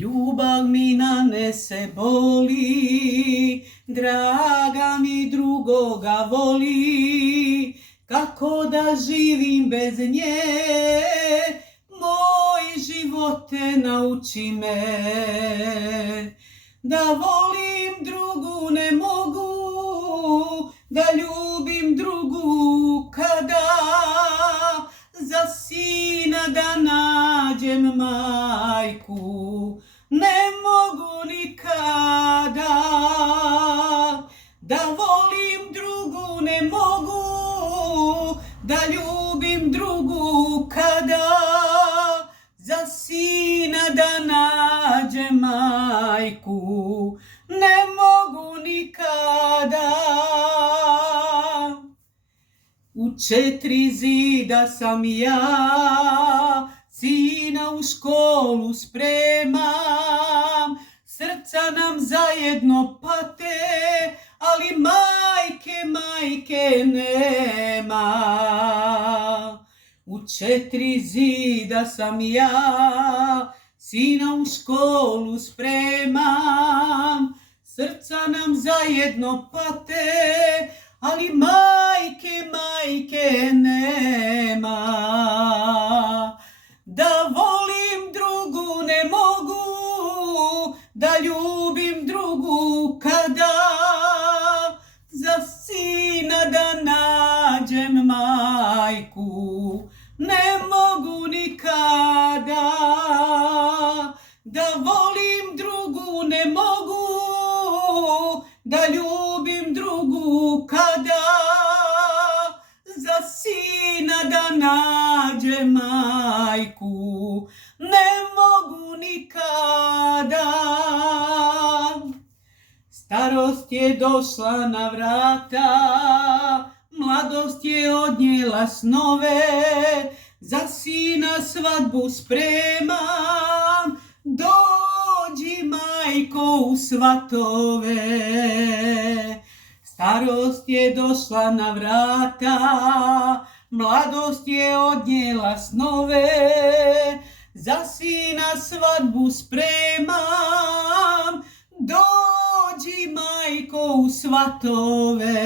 Ljubav mi nanese boli, draga mi drugoga voli, kako da živim bez nje, moj živote nauči me. Da volim drugu ne mogu, da ljubim drugu kada, za sina da nađem majku, ne mogu nikada. Da volim drugu ne mogu, da ljubim drugu kada, za sina da nađem majku, ne mogu nikada. U 4 zida sam ja, sina u školu spremam, srca nam zajedno pate, ali majke nema. U 4 zida sam ja, sina u školu spremam, srca nam zajedno pate, ali majke nema. Da volim drugu ne mogu, da ljubim drugu kada, za sina da nađem majku, ne mogu nikada. Da volim drugu ne mogu, da ljubim drugu kada, za sina da nađem majku, ne mogu nikada. Starost je došla na vrata, mladost je odnijela snove, za sina svadbu spremam, dođi majko u svatove. Starost je došla na vrata, mladost je odnijela snove, za sina svadbu spremam, dođi majko u svatove.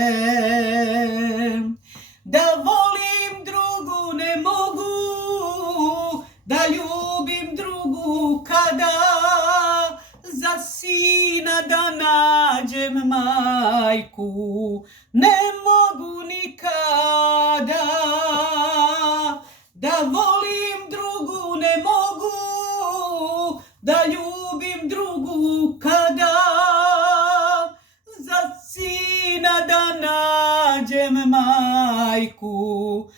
Da volim drugu ne mogu, da ljubim drugu kada, za sina da nađem majku, ne mogu nikada. Da volim drugu ne mogu, da ljubim drugu kada, za sina da nađem majku,